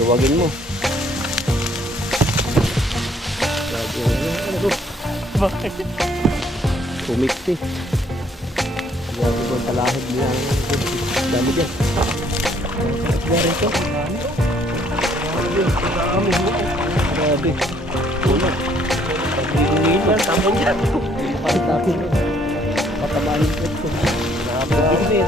Luwagin mo. Lagi ano. Bakit? Kumikti. Lagi ko talahid niya. Dami dyan. Lari ito. Grabe. Puno. Pag-iingin yan, tapon yan. Tapin mo. Patabaan yung pet ko. Grabe.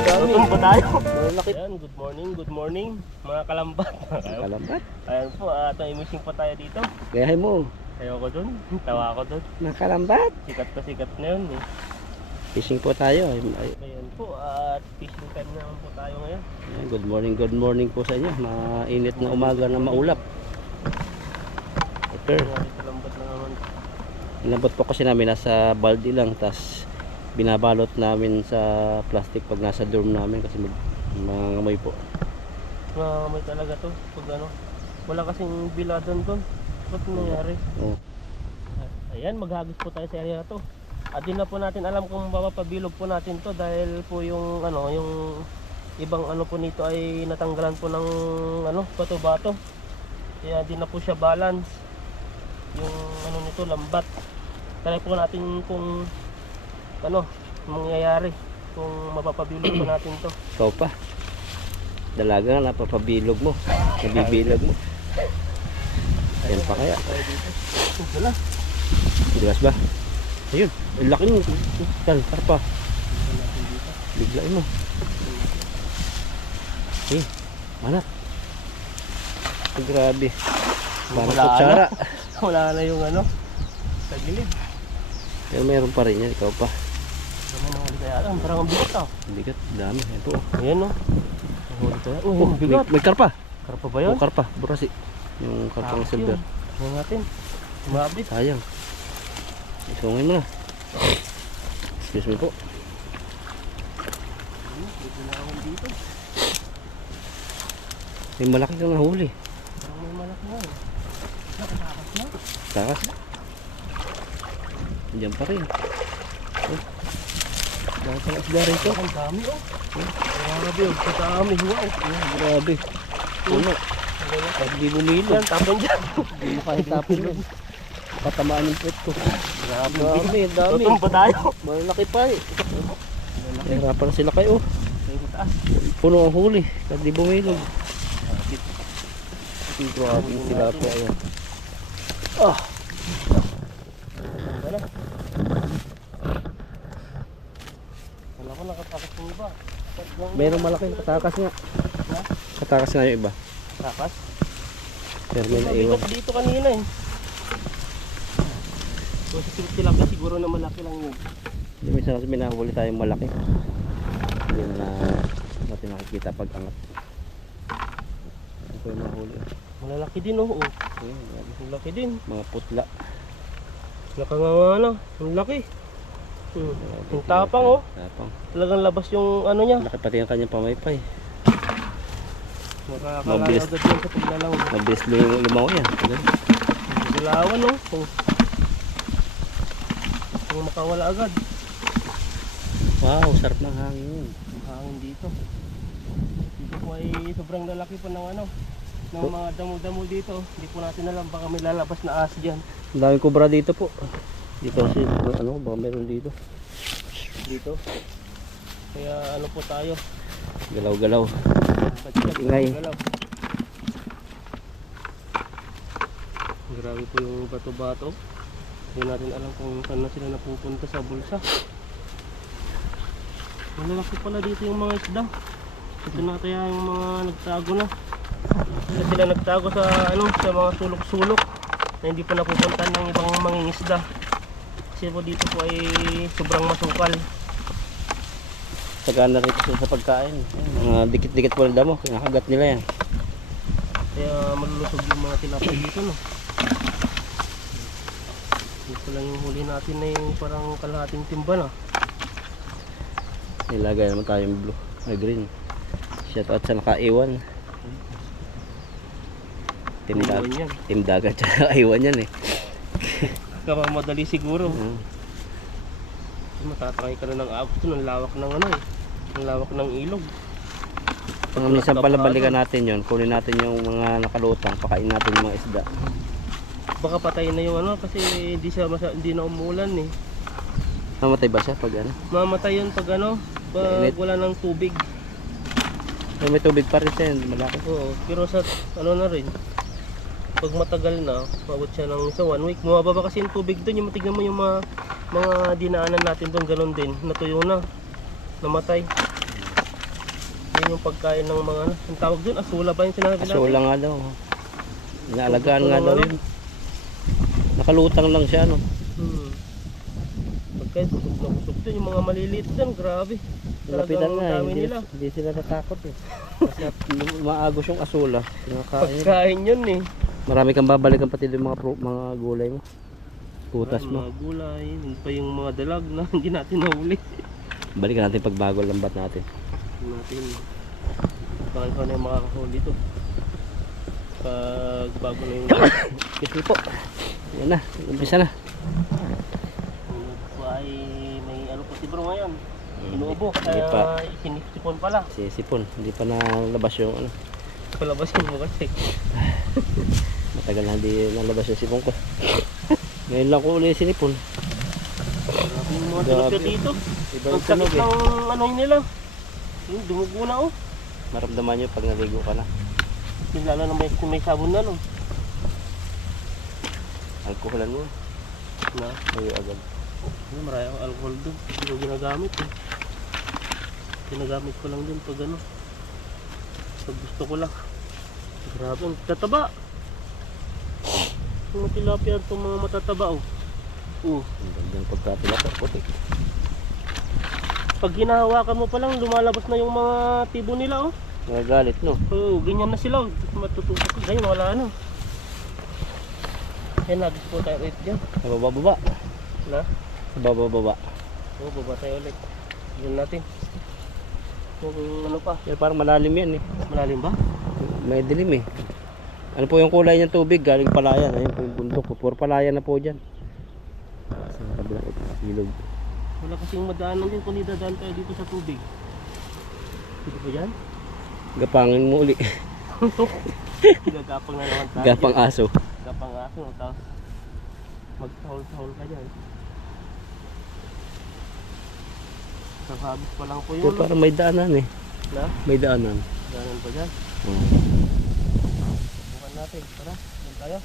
Dami. Tutong pa tayo. Malaki. Ayan, good morning mga kalambat. Kalambat. Ayan po, emission pa tayo dito. Gayahin mo. Ayoko dun, tawa ako dun. Nakalambat. Sikat na yun eh. Fishing po tayo. Ayan po, at fishing time naman po tayo ngayon. Ayan, good morning po sa inyo. Mainit na umaga na maulap. Okay. Kalambat na naman. Inabot po kasi namin nasa balde lang, tas binabalot namin sa plastic pag nasa dorm namin kasi mangangamoy po. May talaga to, pag ano. Wala kasing biladon dun. Ba't nangyari? Oh. Ayan, maghagis po tayo sa area na to. At din na po natin alam kung mapapabilog po natin to dahil po yung ano, yung ibang ano po nito ay natanggalan po ng ano, bato-bato. Kaya di na po siya balance. Yung ano nito, lambat. Try po natin kung ano, mangyayari kung mapapabilog po natin to. Ikaw pa. Dalaga nga napapabilog mo. Nabibilog mo. Yan pa kaya. Wala. Bigas ba? Ayun. Ang laki mo. Tarpa. Biglain mo. Eh, anak. Grabe. Parang Wala kutsara. Wala na yung ano, sa gilid. Pero meron pa rin yan. Ikaw pa. Dami na huli kaya lang, parang ang bigat ah. Bigat. Dami. Ito. Ayan o. Ang huli kaya. Oh, Oh, ang bigat. may karpa. Karpa ba yun? Oh, karpa. Burasi. Yung karpang silver. Tingnan natin. Mabit. Sayang. Isungin mo na. Excuse me po. Dito na ako dito. May malaki kang nahuli. Parang may malaki na eh. Nakatakas na. Takas. Diyan pa rin. Oh. Dahil pang isda rito. Ang dami oh. Grabe oh. Sa dami. Wow. Grabe. Puno. Pag di bumilo. Yan, tapon dyan. Hindi mo kahit tapin yun. Patamaan yung pet ko. Grabe. Dami, dami. Tutong pa tayo. Malaki pa eh. Hirapan na sila kayo. Ay, taas. Puno ang huli. Pag di bumilog. Grabe yung tilapia. Ayan. Ah. Ano? Wala ko nakatakas yung iba. Merong malaking katakas nga. Katakas nga yung iba. Takas? Pero may naiwan. Mabigat dito kanina eh. So sa tilapia siguro na malaki lang yun. Yung minsan kasi minahuli tayong malaki. Hindi na natin nakikita pag angat. Ito yung mahuli. Malalaki din oh. Ayan, grabe. Malaki din. Mga putla. Nakanganga. Ang laki. Yung tapang oh. Tapang. Talagang labas yung ano niya. Laki pati ang kanyang pamaypay. Makakalala Mabilis. agad yan sa paglalaw. Mabilis lumaw yan. Ganun. Galawan oh. Kung makawala agad. Wow, sarap ng hangin. Ang hangin dito. Dito po ay sobrang lalaki po ng ano. Ng mga damo-damo dito. Hindi po natin alam baka may lalabas na ahas dyan. Ang daming kubra dito po. Dito kasi ano, baka meron dito. Dito. Kaya ano po tayo. Galaw-galaw. Ba't Ingay. galaw? Grabe po yung bato-bato. Hindi natin alam kung saan na sila napupunta sa bulsa. Malalaki pala dito yung mga isda. Ito na kaya yung mga nagtago na. Kasi sila nagtago sa ano, sa mga sulok-sulok na hindi po napupuntan ng ibang mangingisda. Kasi po dito po ay sobrang masukal. Sagana rin kasi sa pagkain. Mga dikit-dikit po ng damo. Kinakagat nila yan. Kaya malulusog yung mga tilapia dito no. Ito lang yung huli natin na yung parang kalahating timba na. Nilagay naman tayong blue. Ay green. Shout out sa nakaiwan. Iwan yan. Team dagat sa nakaiwan yan eh. Kamamadali siguro. Matatangay ka na ng abot. Ang lawak ng ano eh. Ang lawak ng ilog. Mga minsan pala balikan natin yon, kunin natin yung mga nakalutang, pakain natin yung mga isda. Baka patayin na yung ano kasi hindi na umulan eh. Mamatay ba siya pag ano? Mamatay yun pag ano, pag Init. wala ng tubig. May tubig pa rin siya, malaki. Oo, pero sa ano na rin, pag matagal na, pabot siya ng isa 1 week. Mababa kasi yung tubig doon, yung matignan mo yung mga dinaanan natin doon, ganun din. Natuyo na, namatay. Yun yung pagkain ng mga, ang tawag doon, asula ba yung sinabi natin? Asula nga daw. Inaalagaan nga Gusto daw ng yun. Nakalutang lang siya, no? Pagkain, busog na busog doon, yung mga maliliit doon, grabe. Lapitan Talagang nga, dami hindi, nila. hindi sila natakot eh. Kasi maagos yung asula. Kinakain. Pagkain yun eh. Marami kang babalikan pati yung mga gulay mo. Putas mo. Mga gulay, yun pa yung mga dalag na hindi natin nahuli. Balikan natin pag bago lambat natin. Natin baka ikaw na yung makakahuli to pag bago na yung Excuse me po. Yan na, umpisa na. ito ay may ano po si bro ngayon inuubo Hindi pa. kaya isinipsipon pala Si Sipon, hindi pa nalabas yung ano. palabasin mo kasi Matagal na hindi nalabas yung sipon ko. Ngayon lang ko uli sinipon. grabe yung mga Grabe. tilapia dito Iba ang yung sakit tunog eh. ng ano yun nila yung dumugo na oh Maramdaman nyo pag naligo ka na. yung lalo na may sabon na no Alkoholan mo. na Ayaw agad. marami akong alcohol doon hindi ko ginagamit eh ginagamit ko lang din pag ano pag gusto ko lang grabe ang tataba mga tilapia itong mga matataba oh Ang gandang pagkatulak at puti. pag hinahawakan mo pa lang lumalabas na yung mga tibo nila oh Nagagalit no. oo ganyan na sila oh matututok ko ganyan wala ano kaya nagis po tayo ulit dyan Sa baba-baba. na Sa baba-baba. oo baba tayo ulit yun natin kung ano pa Yan, parang malalim yan eh. malalim ba? May dilim eh. Ano po yung kulay ng tubig? Galing palayan. Ayun po yung bundok. Puro palayan na po dyan. Sa kabilang ilog. Wala kasing madaanan din kung dadaan tayo dito sa tubig. Dito ba yan? Gapangin mo uli. Gagapang na naman tayo. Gapang aso. Gapang aso. Tapos mag-tahol-tahol ka dyan. Kakabis pa lang po Pero yun. parang may daanan eh. Na? May daanan. Daanan pa dyan. Bukan natin. Tara. Doon tayo.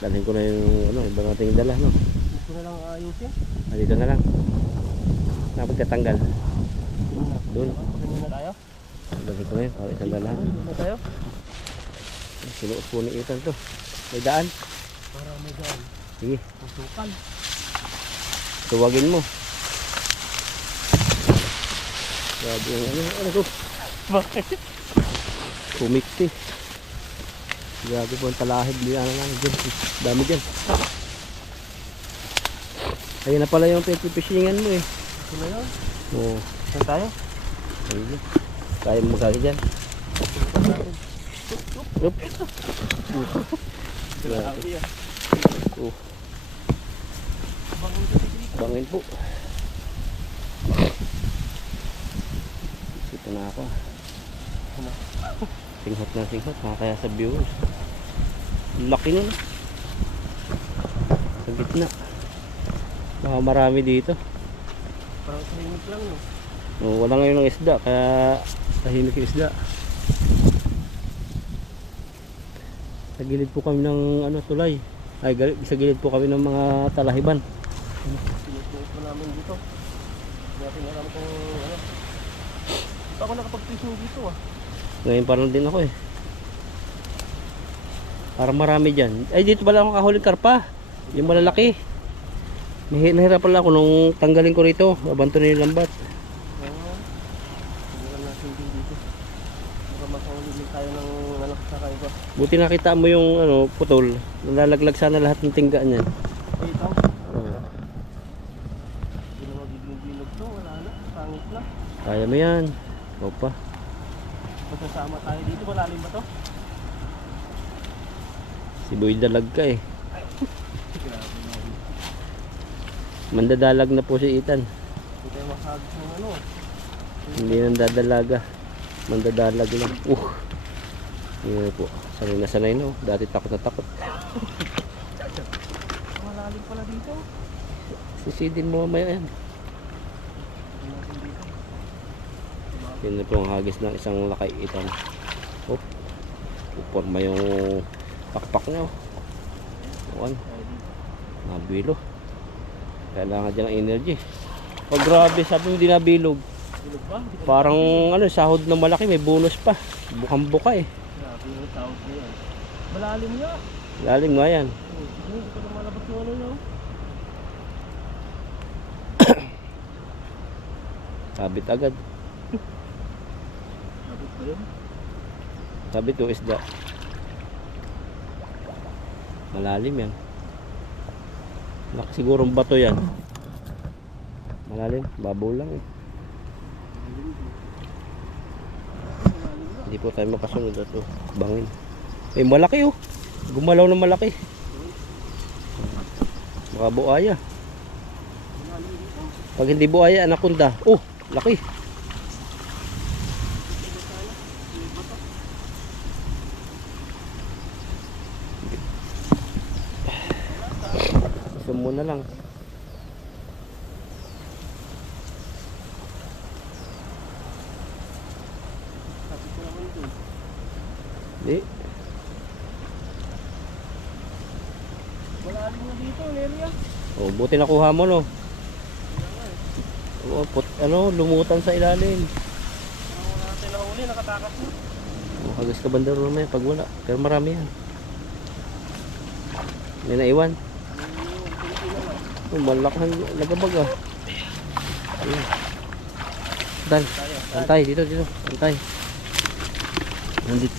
Dalhin ko na yung ano, iba nating dala no. Dito na lang ayusin. Dito na lang. Napagkatanggal. Doon na. Doon. Ganyan na tayo. Dalhin ko na yun. Para isang dala. Doon na tayo. Sinuot po ni Ethan to. May daan. Para may daan. Sige. Masukan. Tuwagin mo. Grabe yung ano ko. Bakit? Kumikti. Grabe po ang talahib. Liana lang dyan. Dami dyan. Ayun na pala yung pinipishing mo eh. Ito na yun. Oo. Saan tayo? Ayun. Kaya mo magkaki dyan. Oop. Grabe yan. Oh. Bangon kasi dito. Bangin po. Ito na ako. Ano? Singhot na singhot. Kaya sa viewers. Laki nun. Sa gitna. Baka marami dito. Parang tahimik lang no. Oh, wala ngayon ng isda. Kaya tahimik yung isda. Sa gilid po kami ng ano, tulay. Ay, sa gilid po kami ng mga talahiban. Sinusunod ko namin dito. Hindi natin alam kung ano. Hindi ako nakapag-fishing dito ah. Ngayon parang din ako eh. Parang marami dyan. Ay, dito pala ako kahuling karpa. Yung malalaki. Nahirapan lang ako nung tanggalin ko rito. Abanto na yung lambat. Siguro natin din dito. Baka makahuli din tayo ng ano sa kaiba. Buti nakita mo yung ano, putol. Nalalaglag sana lahat ng tingga niyan. Ay ito. Oh. Hindi na magiging to. Wala na. Pangit na. Kaya mo yan. Opa. Masasama tayo dito. Malalim ba to? Si Boy dalag ka eh. Grabe na. Mandadalag na po si Ethan. Hindi tayo makagis ng ano. Hindi nang dadalaga. Mandadalag lang. Yun po. Sanay na sanay no. Dati takot na takot. Malalim pala dito. Sisidin mo mamaya yan. Yun na po ang hagis ng isang lakay-itan. Puporma yung pakpak niya. Ayan. Nabilo. Kailangan dyan ng energy. Oh grabe, sabi mo di nabilog. Bilog ba? Parang ano, sahod na malaki, may bonus pa. Bukang buka eh. Grabe yung tawag na yan. Malalim nga. Lalim nga yan. Hindi ko na malabas yung ano nyo. Sabit agad. Sabit ba yun? Sabit yung isda. Malalim yan. Laki sigurong bato yan. Malalim, babaw lang eh. Hindi po tayo makasunod ito. Bangin. Eh malaki oh. Gumalaw na malaki. Baka buaya. Pag hindi buaya, anaconda. Oh, laki. Isa muna lang. Di. Malalim na dito, Nelia. Oh, buti nakuha mo no. Oh, lumutan sa ilalim. Wala natin nahuli, nakatakas na. Oh, hagas ka banda ron mamaya pag wala. Pero marami yan. May naiwan. Oh, malakang nagabag ah. Ayan. Dan, antay dito. Antay. Nandito.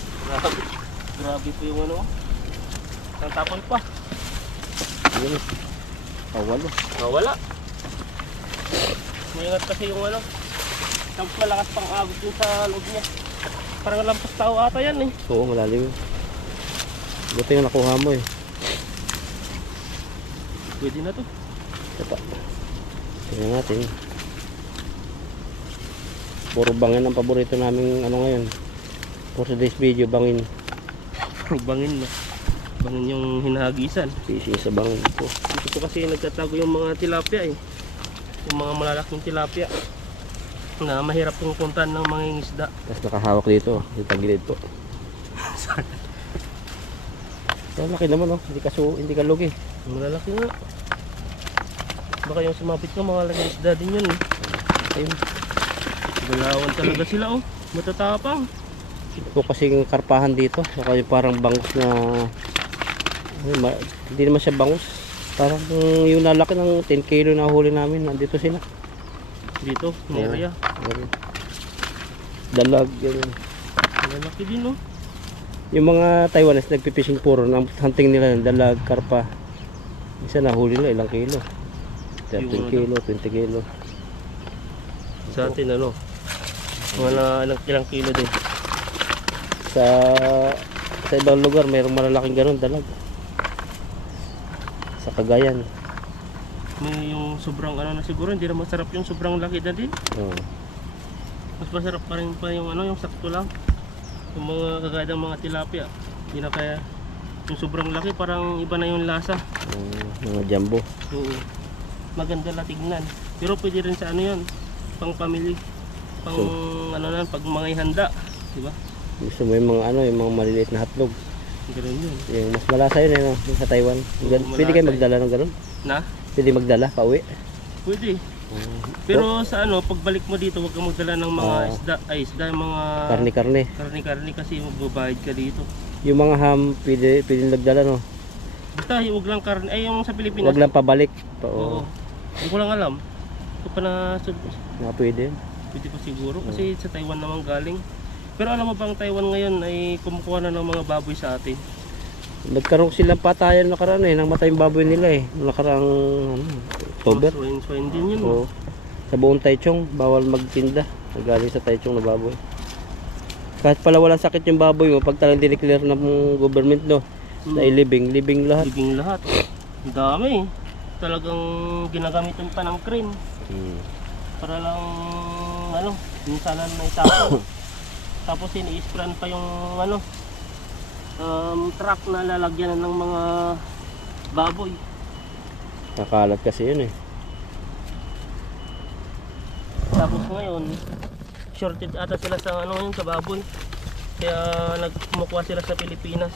Grabe po yung ano. Ang tapon pa. Ayan. Walo. Wala. Maingat kasi yung ano. Tapos malakas pang agos yung sa loob niya. Parang lampas tao ata yan eh. Oo, malalim yun. Buti nga nakuha mo eh. Pwede na to. Ito pa. Tingnan natin. Puro bangin ang paborito namin ano ngayon. For today's video, bangin. Bangin na. Bangin yung hinahagisan. Sisi sa bangin po. Dito po kasi nagtatago yung mga tilapia eh. Yung mga malalaking tilapia. Na mahirap pong puntan ng mga isda. Tapos nakahawak dito. Yung tagilid po. So, laki naman oh. Hindi ka lugi. Malalaki nga. Baka yung sumapit ko mga laging isda din yun eh. Ayun. Galawan talaga sila oh. Matatapang. Ito kasing karpahan dito. Saka yung parang bangus na hindi naman siya bangus. Parang yung lalaki ng 10 kilo na huli namin. Nandito sila. Dito, area. Dalag. Yan. Malalaki din oh. Yung mga Taiwanese nagpipishing puro. Hunting nila ng dalag, karpa. Isa nahuli nila ilang kilo. 13 kilo, 20 kilo. Sa atin ano. Mga ilang kilo din. Sa ibang lugar mayroong malalaking ganun dalag. Sa Cagayan. May yung sobrang ano na siguro, hindi na masarap yung sobrang laki na din. Oo. Mas masarap pa rin pa yung ano, yung sakto lang. Yung mga kagaya ng mga tilapia. Hindi na kaya yung sobrang laki, parang iba na yung lasa. Mga jumbo. Oo. Maganda na tignan. Pero pwede rin sa ano yan, pang family. Pang ano na, pag mga ihanda. Diba? Gusto mo yung mga ano, yung mga maliliit na hotdog. Ganun yun. Yung mas malasa yun eh, no? Yung sa Taiwan. Pwede kayo magdala ng ganun? Na? Pwede magdala, pauwi. Pwede. Pero sa ano, pagbalik mo dito, huwag kang magdala ng mga isda, yung mga Karne-karne. karne kasi magbabayad ka dito. Yung mga ham, pwede magdala no? Basta huwag lang karne, ay yung sa Pilipinas. Huwag lang pabalik. Oo. Hindi ko lang alam. Ito pa na, Pwede. pwede pa siguro kasi sa Taiwan naman galing. Pero alam mo bang Taiwan ngayon ay kumukuha na ng mga baboy sa atin? Nagkaroon silang patayan nakaraan eh, nang matay yung baboy nila eh. Nakaraang October. Swine din yun. Oo. Sa buong Taichung, bawal magtinda. Nagaling sa Taichung na baboy. Kahit pala walang sakit yung baboy mo, pag talagang dineclare ng government no, na living lahat. Living lahat. Ang dami eh. Talagang ginagamitan pa ng crane. Para lang, ano, minsanan na itapon. Tapos ini-sprayan pa yung ano, truck na lalagyan ng mga baboy. Nakalat kasi yun eh. Tapos ngayon, shortage ata sila sa ano yun, sa baboy. Kaya nagkumukuha sila sa Pilipinas.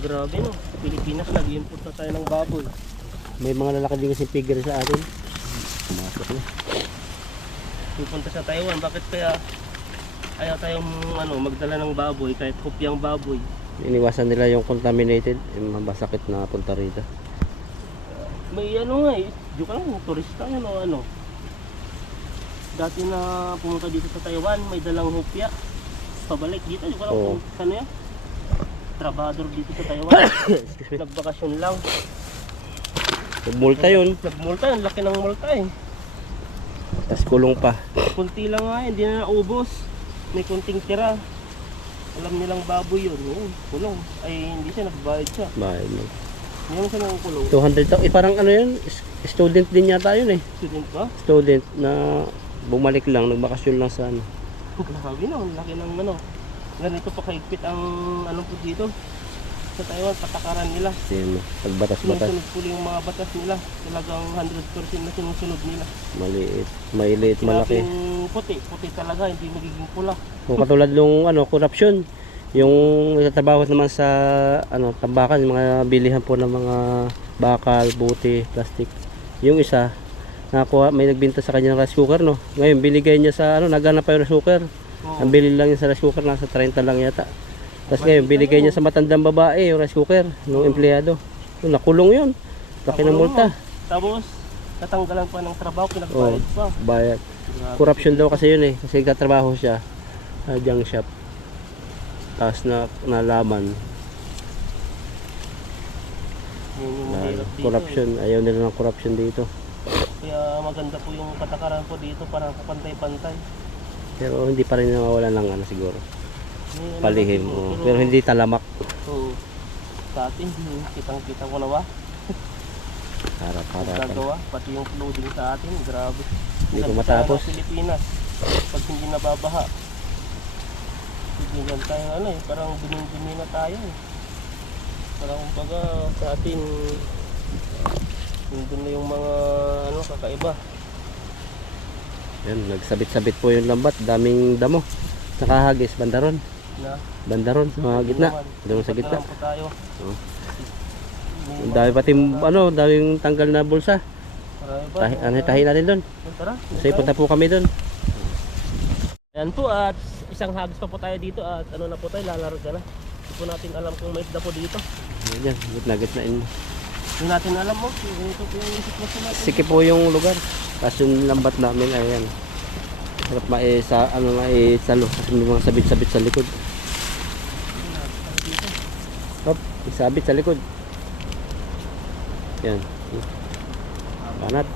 Grabe no, Pilipinas nag-import na tayo ng baboy. May mga lalaki din kasi figure sa atin. Pumasok na. Pupunta sa Taiwan, bakit kaya ayaw tayong ano, magdala ng baboy kahit kopyang baboy? Iniwasan nila yung contaminated, yung mabasakit na punta rito. May ano nga eh, di ka lang, turista yan o ano. Dati na pumunta dito sa Taiwan, may dalang hopya. Pabalik dito, di ko lang Oo. kung saan yan. Trabador dito sa Taiwan. Nagbakasyon lang. Multa yun, Nagmulta, ang laki ng multa eh. tas kulong pa. Kunti lang nga, hindi na naubos. May kunting tira. Alam nilang baboy yun. Yun, kulong. Ay, hindi siya, nagbayad siya. Bayad mo. Hindi naman siya nakukulong. 200 parang ano yun, student din yata yun eh. Student ba? Student na bumalik lang, nagbakasyon lang sa ano. Grabe na, ang laki ng ano. Ganito pa kahigpit ang ano po dito. Sa Taiwan, patakaran nila. Sino, pagbatas-batas, Sinusunod po yung mga batas nila. Talagang 100% na sinusunod nila. maliit, maliliit, malaki. Sinabing puti, puti talaga, hindi magiging pula. Kung katulad nung ano, corruption, yung nagtatrabaho naman sa ano, tambakan, yung mga bilihan po ng mga bakal, buti, plastic. Yung isa, nakuha, may nagbenta sa kanya ng rice cooker, no? Ngayon, binigay niya sa ano, naghanap pa yung rice cooker. Oo. Ang bili lang niya sa rice cooker, nasa 30 lang yata. Tapos ngayon, binigay niya sa matandang babae yung rice cooker, nung empleyado. Yung nakulong yun. Laki ng multa. Tapos, natanggalan pa ng trabaho, pinagbayad pa. Bayad. Grabe. Corruption daw kasi yun eh. Kasi nagtatrabaho siya sa junk shop. Tapos nalaman Yun yung na mahirap dito. corruption. Ayaw nila ng corruption dito. Kaya maganda po yung patakaran po dito para kapantay-pantay. Pero hindi pa rin nawawala ng ano siguro. May ano Palihim. ba, Oh. Pero hindi talamak. Oo. Sa atin, kitang-kita ko na ba? Harap-harapan. Gagawa, pati yung loading sa atin, grabe. Hindi ko Ganito matapos. tayo ng Pilipinas, pag hindi nababaha. Bigyan tayo ano eh, parang bining-bini na tayo eh. Parang kumbaga sa atin, nandun na yung mga ano, kakaiba. Yan, nagsabit-sabit po yung lambat. Daming damo. Nakahagis, bandaron. Na, Bandaron sa mga gitna. Doon sa Dapat gitna. na lang po tayo. Oo. Ang dami pati ano, daming tanggal na bulsa. Marami ba? Tahi natin doon. Tara, Kasi punta po kami doon. ayan po at isang hagis pa po tayo dito at ano na po tayo, lalarga na. Hindi po natin alam kung may isda po dito. Yan, gitna-gitnain mo. Hindi natin alam mo, ganito po yung sitwasyon natin. Siki po yung lugar. Tapos yung lambat namin, ayan. Harap maisalo kasi may mga sabit-sabit sa likod. Hop, isabit sa likod. Yan. Panat.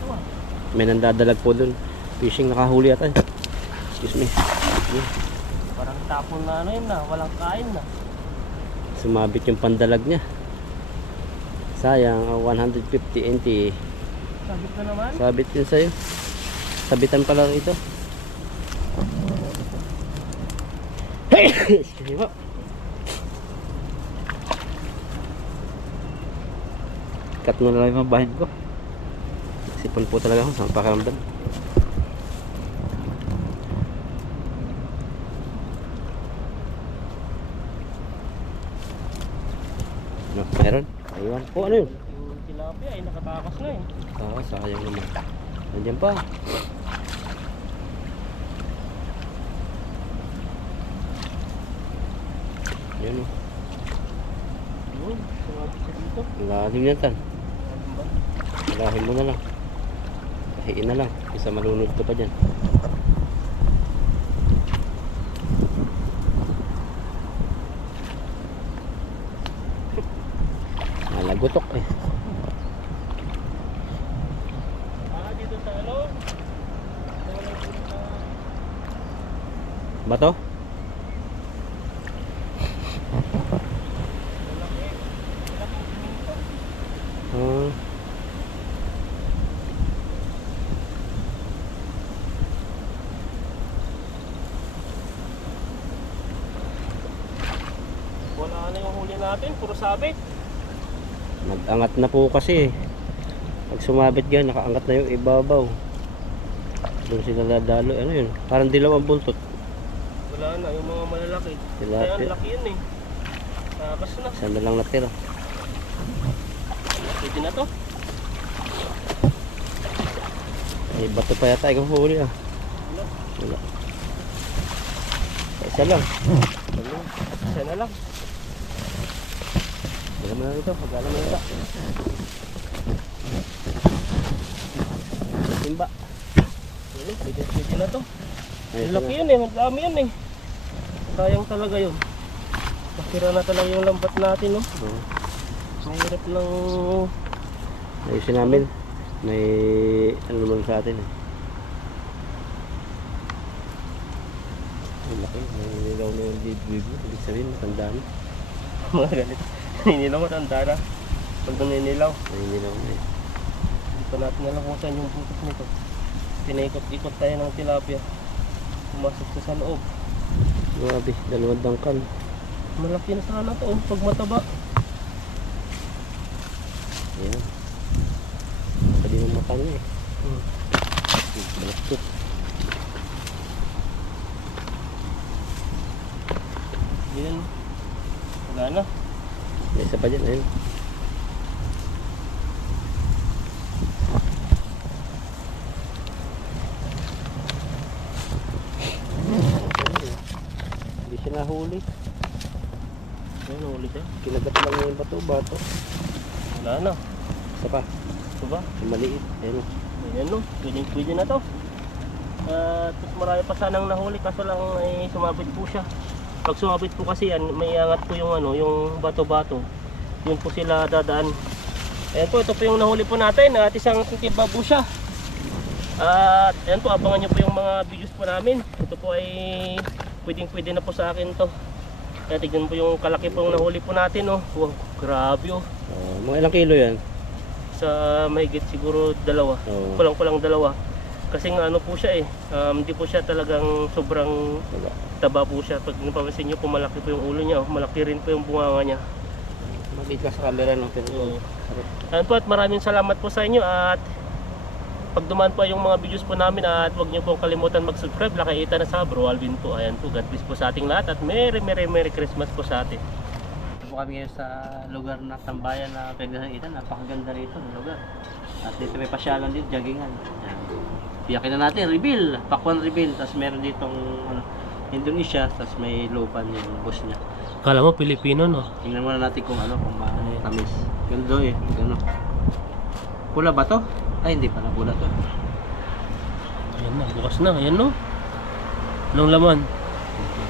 May nandadalag po dun. Fishing, nakahuli ata. Excuse me. Yan. Parang tapon na ano yun na, walang kain na. Sumabit yung pandalag niya. Sayang, 150 NT. Sabit na naman. Sabit yun sa'yo. Sabitan pa lang ito. Excuse me po. Cut mo na lang yung bahin ko. Sipon po talaga ako sa pakiramdam. No, meron. Ayun. Oh, ano yun? Yung tilapia ay nakatakas na eh. Ah, sayang naman. Nandiyan pa. Yan o. Yun, sumabit siya dito. Lalim yan tan. Lahin mo na lang. Kahiin na lang. Isa malunod ka pa dyan. Nalagutok eh. Dito sa ano? Bato? Ah. wala na yung huli natin, puro sabit. Nag-angat na po kasi. Pag sumabit yan, nakaangat na yung ibabaw. Doon sila dadalo. Ano yun? Parang dilaw ang buntot. Wala na, yung mga malalaki. Tilapia. Kaya ang laki yun eh. Takas na. Isa na lang natira. Pwede na to. May bato pa yata ikaw huli ah. Wala. Wala. Isa lang. Isa na lang. Wala mo na ito. Pagkala mo na ito. Timba. Pwede na to. Ayun, Laki yun eh, madami yun eh. Sayang talaga yun. Masira na talaga yung lambat natin no. Oo. Mahirap lang. Ayusin namin. May ano naman sa atin eh. Ang laki. May nilaw na yung bibig mo. Ibig sabihin, matanda na. Mga galit. Ninilaw mo tanda na. Pag naninilaw, May nilaw na eh. hindi pa natin alam kung saan yung butas nito. Pinaikot-ikot tayo ng tilapia. Pumasok sa loob. Grabe, dalawang dangkal. Malaki na sana to oh, pag mataba. Ayan. Pwede ng mata niya eh. Balaktot. Yan. Wala na. May isa pa dyan, ayun. Hindi siya nahuli. Yan, huli siya. Kinagat lang niya yung bato-bato. Wala na. Isa pa, Ito ba? yung maliit. Ayun. Ayan no, pwede na to. Tapos marami pa sanang nahuli kaso lang ay sumabit po siya. Pag sumabit po kasi yan, may angat po yung ano, yung bato-bato. Yun po sila dadaan. Ayan po, ito po yung nahuli po natin at isang timba po siya. At ayan po, abangan nyo po yung mga videos po namin. Ito po ay pwede na po sa akin to. Kaya tignan po yung kalaki po yung nahuli po natin oh. Wow, grabe oh. Mga ilang kilo yan? Sa mahigit siguro dalawa. Oo. Kulang-kulang dalawa. Kasi nga ano po siya eh, hindi po siya talagang sobrang Wala. taba po siya. Pag napapansin nyo po malaki po yung ulo niya, oh. Malaki rin po yung bunganga niya. Maliit ka sa camera no? Pero Oo. Ayan po at maraming salamat po sa inyo at pag dumaan po yung mga videos po namin at huwag nyo pong kalimutan mag-subscribe. Lakaita na sa Bro Alvin po. Ayan po, God bless po sa ating lahat at Merry Christmas po sa atin. Ito po kami ngayon sa lugar na tambayan na Pagdanahitan. Napakaganda rito ng lugar. At dito may pasyalan dito, joggingan. Yan. Piyakin na natin, reveal. Pakwan reveal. Tapos meron ditong ano, Indonesia. Tapos may lupan yung boss niya. Kala mo Pilipino no? Tingnan muna natin kung ano, kung matamis. Ganda eh, gano. Pula ba to? Ay, hindi pala pula to. Ayan na, bukas na. Ayan no? Anong laman?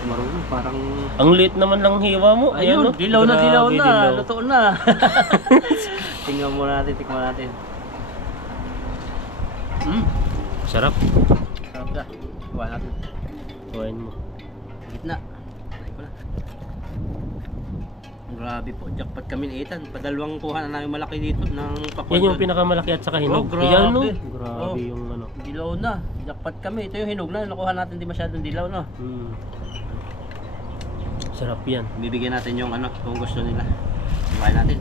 Marunong, parang... Ang liit naman lang hiwa mo. Ayan, Ayun, no? dilaw na, Grabe, dilaw na. dilaw. Luto na. Tingnan muna natin, tikman natin. Sarap. Sarap na. Kuha natin. Kuhain mo. Gitna. Ay ko na. Grabe po, jackpot kami ni Ethan. Padalawang kuha na namin malaki dito ng pakwan. Yan yung pinakamalaki at saka hinog. Oh, grabe. Ayan, no? Grabe Oh. yung ano. Dilaw na. Jackpot kami. Ito yung hinog na. Nakuha natin di masyadong dilaw, no? Sarap yan. Bibigyan natin yung ano, kung gusto nila. Kumain natin.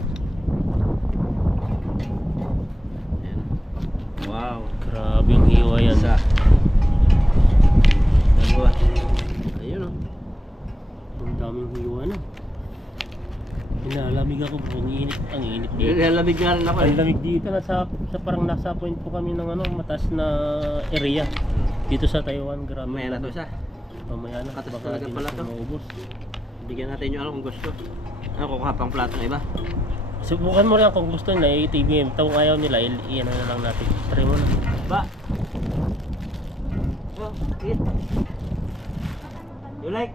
Ayan. Wow. Grabe yung hiwa yan. Isa. Dalawa. Ayun, oh. Ang daming hiwa na. Pinalamig ako bro. Ang init dito. Nilalamig nga rin ako eh. Ang lamig dito. Sa parang nasa point po kami ng ano, mataas na area. Dito sa Taiwan. Grabe. Mamaya na to isa. Mamaya na. Mataas Baka talaga di pala na to. maubos. Bigyan natin yung ano kung gusto. Ano, kukuha pang plato ng iba. Subukan mo lang kung gusto nila i-TBM. Kung ayaw nila, iyan na lang natin. Try mo na. Ba? Oh, eat. You like?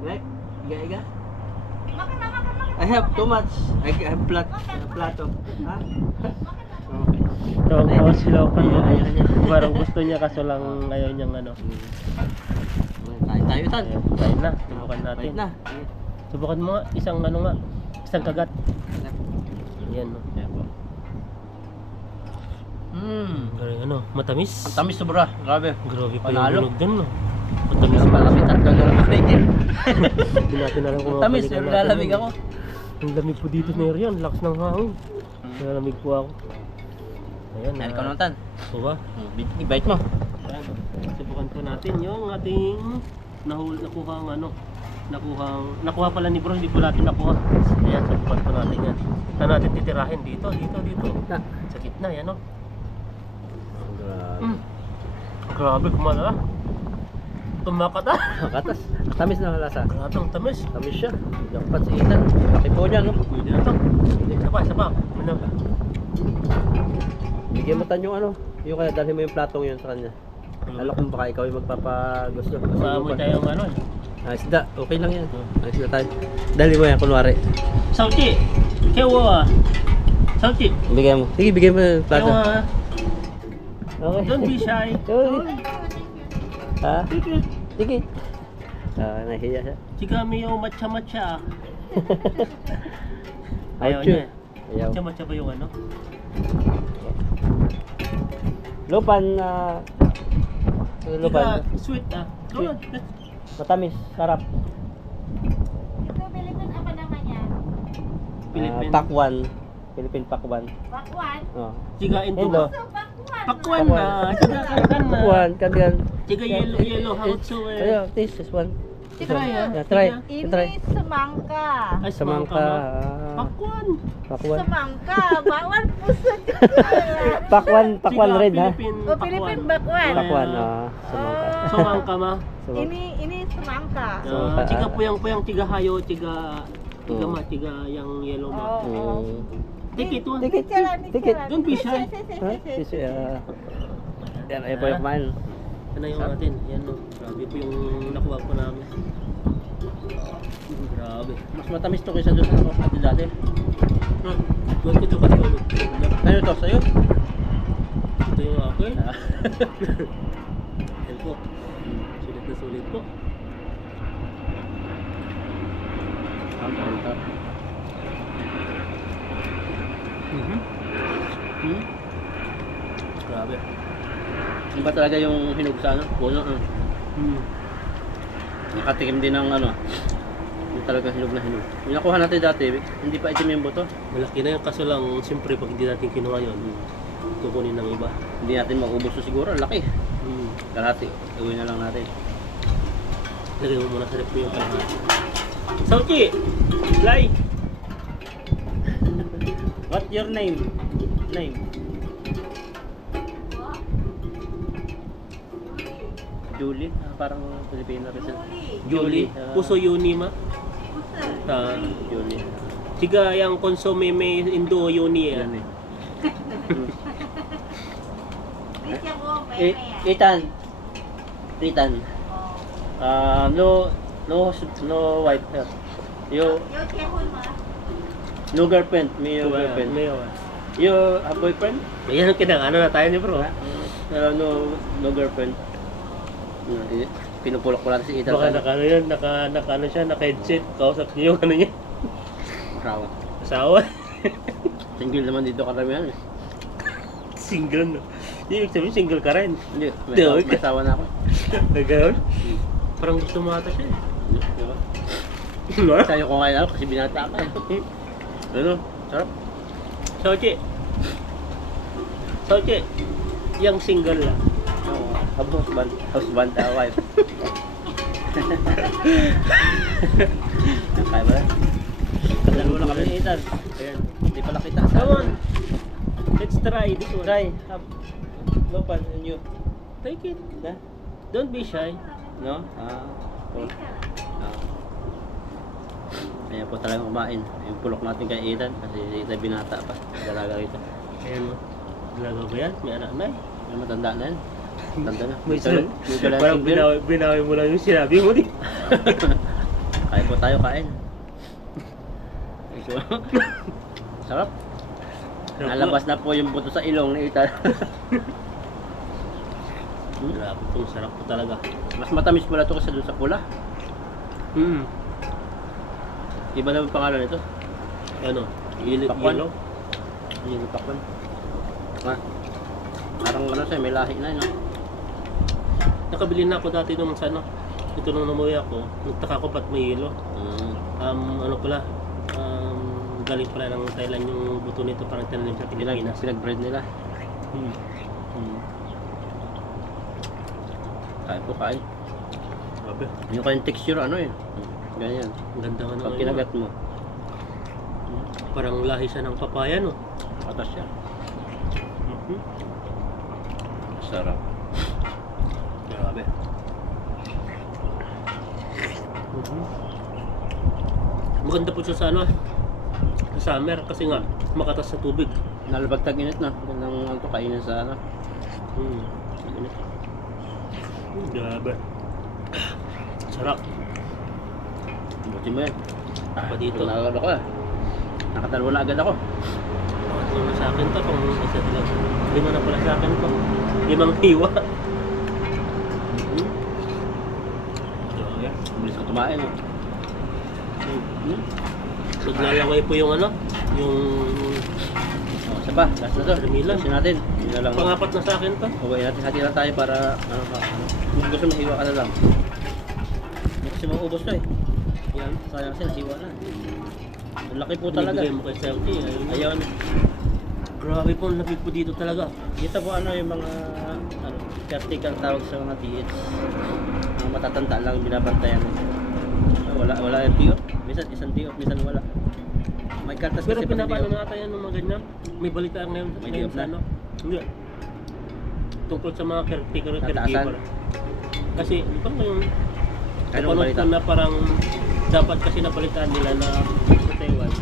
Like? Iga-iga? I have too much. I have plato. Ha? Okay. Tawag sila ako Ayaw niya. parang gusto niya kaso lang ayaw niyang ano. Kain tayo, Tan. Ayan, tayo na. Subukan natin. Bait na. Subukan mo nga. Isang kagat. Yan no. Ayan po. Galing ano. Matamis. Ang tamis sobra. Grabe. Grabe pa Panalo. yung bunog dun no. Matamis Malapit at na lang balikin. Hindi natin alam kung Tamis, mabalikan natin lalamig yun. ako. Ang lamig po dito na yan, lakas ng hangin. Lalamig po ako. Ayan, Ayan ka naman tan. diba? I-bite mo. Ayan, subukan po natin yung ating nakuha pala ni bro, hindi po natin nakuha. Ayan, subukan po natin yan. Saan natin titirahin? Dito. Na. Sa gitna, yan o. Grabe. Grabe, kumala. Tumakat ah. Katas. Tamis na lasa. Grabe, ang tamis. Tamis siya. Dapat si Ethan. Laki po niya, no? Pwede na to. Isa pa. Ano ba? Bigyan mo tan yung ano. Yung kaya dalhin mo yung platong yun sa kanya. Lalo kung baka ikaw yung magpapagusto. Maamoy tayong ano. Isda. Okay lang yan. Isda tayo. Dali mo yan, kunwari. Sauti! Kewa! Sauti! Bigyan mo. Sige, bigyan mo yung plato. Kewa! Okay. Don't be shy! Ha? Sige. Nahiya siya. Chigami yung matcha-matcha. Ayaw Ouch. niya. Ayaw. Matcha-matcha ba yung ano? Lupan lupan. Chiga, sweet ah. Go on. Matamis. Sarap. Ito, Philippine apa naman yan? Philippine. Pakwan. Philippine pakwan. Bakwan? Oh. Chiga Hello. Indo. So, bakwan. Pakwan na. Chiga kankan na. Pakwan. Kanyan. Chiga yellow hangtsu eh. Ayo, this one. Try ah. Yeah, try. Ini Try. semangka. Ay, Semangka. semangka. Pakwan. Pakwan. Semangka. Bawang puso juga. Pakwan Chiga, red ha. Oh, Philippine bakwan. Pakwan. Semangka. Semangka ma. Ini semangka. Ah, chiga puyang-puyang, chiga hayo, chiga chiga yang yellow ma. Oh. Take it one. Tikit. Tikit. Don't be shy. Ha? This yan, ayan po yung kumain. Ano yung natin? Yan no. Grabe po yung nakuha po namin. Grabe. Mas matamis to kaysa doon sa nakuha natin dati. Huwag ko ito kasi ulit. Ano to, sa'yo? Ito yung akin. Yan po. Sulit na sulit po. Grabe. Yung ba talaga yung hinog sa ano? Puno. Nakatikim din ng ano. Yung talaga hinog na hinog. Yung nakuha natin dati, hindi pa itim yung buto. Malaki na yung kaso lang, siyempre pag hindi natin kinuha yun, kukunin ng iba. Hindi natin maubos to siguro, laki. Kalahati, gawin na lang natin. Lagay mo muna sa rep yung kalahati. Sauki! Fly! What's your name? Name? Julie? Parang Filipino rin sila. Julie. Puso Yuni ma. Julie. Siga yang konsume may Indo Yuni Yan eh. Bisa ko, Eh, pwede. Ethan. Ethan. Oh. No wife. You, Yo, kehon ma. no girlfriend. Me, your girlfriend. You have boyfriend? Ayan ang kinang ano na tayo ni bro. No girlfriend. Pinupulok ko lang si Ethan. Baka naka ano yan, naka ano siya, naka headset. Kausap niyo yung ano niya. Rawa. Asawa. Single naman dito karamihan eh. Single no. Ibig sabihin single ka rin. Hindi, Di, may asawa na ako. Nagano'n? Parang gusto mo ata siya eh. Diba? Ano? Sayo ko ngayon kasi binata ka eh. Ano? Sarap. Sauchi. Sauchi. Yang single lang. Oo. Husband, wife. Kaya ba? Kalaro na kami ni Ethan. Ayan. Hindi pala kita. Come on. Let's try this one. Try. Lopan and you. Take it. Na? Don't be shy. No? Oh. Ayan po talagang kumain. Yung pulok natin kay Ethan kasi si Ethan binata pa. Dalaga rito. Ayan mo. Dalaga ba yan? May anak na eh. May matanda na yan. Tanda na. May Ito lang- ito lang Parang single. binawi mo lang yung sinabi mo di. Kaya po tayo kain. Sarap. Nalabas na po yung buto sa ilong ni Ethan. Grabe po, sarap po talaga. Mas matamis pala ito kasi doon sa pula. Iba na yung pangalan nito. Ano? Pakwan. Yellow? Yung pakwan. Parang ano siya, may lahi na yun. Nakabili na ako dati nung sa ano, ito nung namuwi ako, nagtaka ko ba't may yelo. Ano pala, galing pala ng Thailand yung buto nito, parang tinanim sa Pilipinas. Pinag-bread nila. Hmm. Kain po, kain. Grabe. Yung kanyang texture, ano eh. Ganyan. Ang ganda nga Pag naman. kinagat mo, Parang lahi siya ng papaya, no? katas siya. Sarap. Grabe. Maganda po siya sa ano, sa summer kasi nga makatas sa tubig. Nalabag tag-init na. Ganang ano to, kainin sa ano. Init. Grabe. Sarap. Buti mo yan. Pa dito. Nakakalo ka. Nakatalo na agad ako. Ito na sa akin to, pang isa lang. 5 na pala sa akin to. 5 hiwa. Grabe. Bilis ko tumain. Oh. Naglalaway po yung ano, yung Oh, isa pa. Last na to. Termilan. Lasin natin. Yun na lang. pangapat na sa akin to. Okay, hati lang tayo para ano ka. Kung gusto mo, hiwa ka na lang. Hindi kasi maubos to eh. Yan, sayang siya, hiwa na. Ang laki po talaga. Binibigay mo kay Selfie. Ayun. Grabe po, ang laki po dito talaga. Dito po ano yung mga ano, caretaker tawag sa mga DH. Mga matatanda lang binabantayan. Wala yung DO. Minsan isang DO, minsan wala. May kartas Pero kasi pag pinapano DO. natin yan ng mga ganyan. May balita ngayon, May ngayon diop sa na? ano. Hindi. Tungkol sa mga caretaker. Nataasan? Kasi, di ba yung Anong napanood balita? ko na parang dapat kasi napalitan nila na sa Taiwan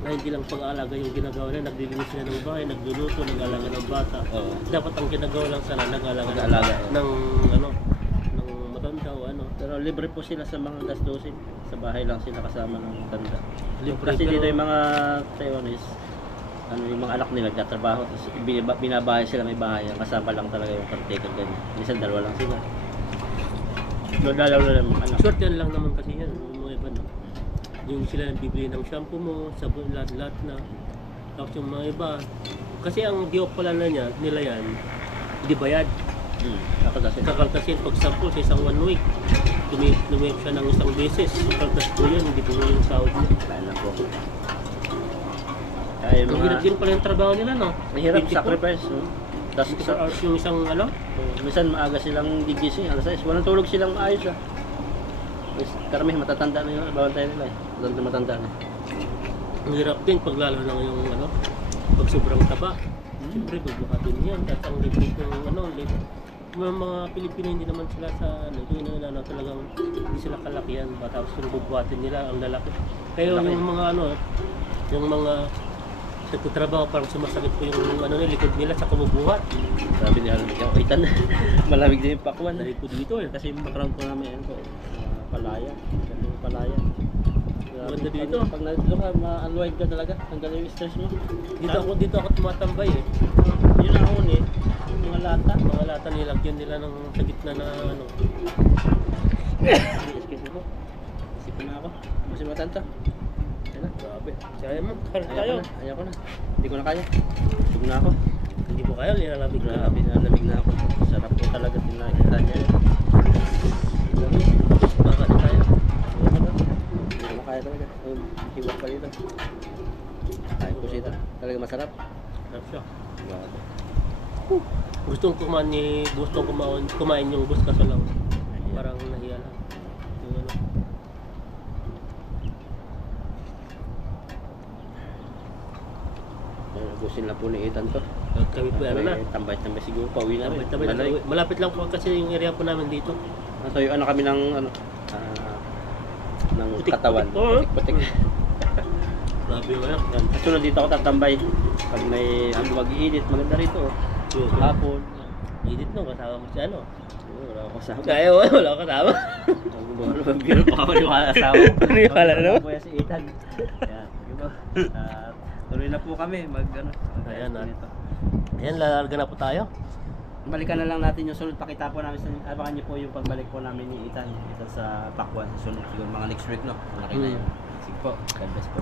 na hindi lang pag-aalaga yung ginagawa nila, naglilinis sila ng bahay, nagluluto, nag-aalaga ng bata. Oo. Dapat ang ginagawa lang sana, nag-aalaga Nag-aalaga, ng ano, ng matanda o ano. Pero libre po sila sa mga gastusin. Sa bahay lang sila kasama ng tanda. Libre, Kasi pero- dito yung mga Taiwanese, ano yung mga anak nila nagtatrabaho, tapos binabahay sila may bahay, kasama lang talaga yung caretaker ganyan. Minsan dalawa lang sila. Lalo na yung anak. Short yan lang naman kasi yan, yung mga iba no. Yung sila bibili ng shampoo mo, sabon, lahat na. Tapos yung mga iba, kasi ang diop pala na nila yan, hindi bayad. Kakadasin. Kakaltasin pag sample sa isang 1 week. Lumiyap siya ng isang beses. Kakaltas po yun, hindi po yung sahod mo. Kaya na po. Kaya yung Ang hirap mga... din pala yung trabaho nila, no? Mahirap 24 sacrifice. No? Tapos 24 hours yung isang ano? minsan maaga silang gigising, alas 6. Walang tulog silang maayos ah. Karami matatanda na yung bawantay nila eh. Matanda na. Ang hirap din pag lalo na yung ano, pag sobrang taba. Siyempre, bugbukatin yan. At ang libre ng ano, libre. Mga Pilipino hindi naman sila sa ano, hindi na ano, talagang hindi sila kalakihan. Tapos yung bugbukatin nila, ang lalaki. Kaya Laki. yung mga ano, yung mga sa trabaho parang sumasakit po yung ano nila, likod nila sa kumubuhat. Sabi niya, yung kaitan. Malamig din yung pakwan. Dahil po dito eh. Kasi yung background ko namin, ano po, palaya. Ganda yung palaya. Maganda dito. Pag nandito ka, ma-unwind ka talaga. Tanggal yung stress mo. Dito ako tumatambay eh. Yun ang huni. Yung mga lata. Mga lata nilagyan nila ng sa gitna na ano. Excuse me po. Isipin na ako. Kasi matanta. Ayun na. Grabe. Kaya mo, karat tayo. Ayaw ko na. Ayaw ko na. Hindi ko na kaya. Busog na ako. Hindi mo kaya, nilalamig na. Grabe, nalamig na ako. Sarap po talaga tinakita niya. Baka na tayo. Hindi ko na kaya talaga. Hiwag pa dito. Kahit po sita. Talaga masarap. Sarap siya. Grabe. Gustong kumain yung bus kaso lang. Parang nahiya lang. Yung ano. Gusin na po ni Ethan to. At kami po ano na. Tambay-tambay siguro. Pauwi na rin. Tabi-tabi na. Malay. Malapit lang po kasi yung area po namin dito. Natuyuan na kami ng ano, ng Putik-putik. katawan. Oo. Putik-putik. Grabe yung ano. Yan. Kasunod dito ako tatambay. Pag may ano mag-i-edit, maganda rito. Oh. Yung Hapon. edit no, kasama mo si ano. Wala ako kasama. Kaya wala ko kasama. Ano ba biro pa ako yung asawa ko. Wala na naman. Kuya si Ethan. Yan. Diba? Tuloy na po kami ano. Ayan, nito. Ayan, lalarga na po tayo. Balikan na lang natin yung sunod. Pakita po namin abangan niyo po yung pagbalik po namin ni Ethan sa Pakwan. Sunod siguro mga next week no. Malaki na yun. Sige po. God bless po.